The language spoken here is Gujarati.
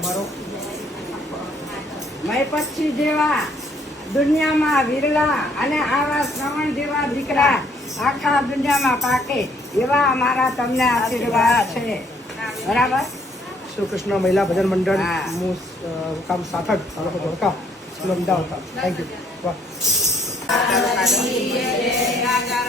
તમારો મય પક્ષી જેવા દુનિયામાં વિરલા અને આવા શ્રવણ જેવા દીકરા આખા દુનિયામાં પાકે એવા અમારા તમને આશીર્વાદ છે બરાબર. શ્રી કૃષ્ણ મહિલા ભજન મંડળ હા. મુકામ સાથડ તાલુકો Dholka school Ahmedabad. Thank you. વાહ. રાજા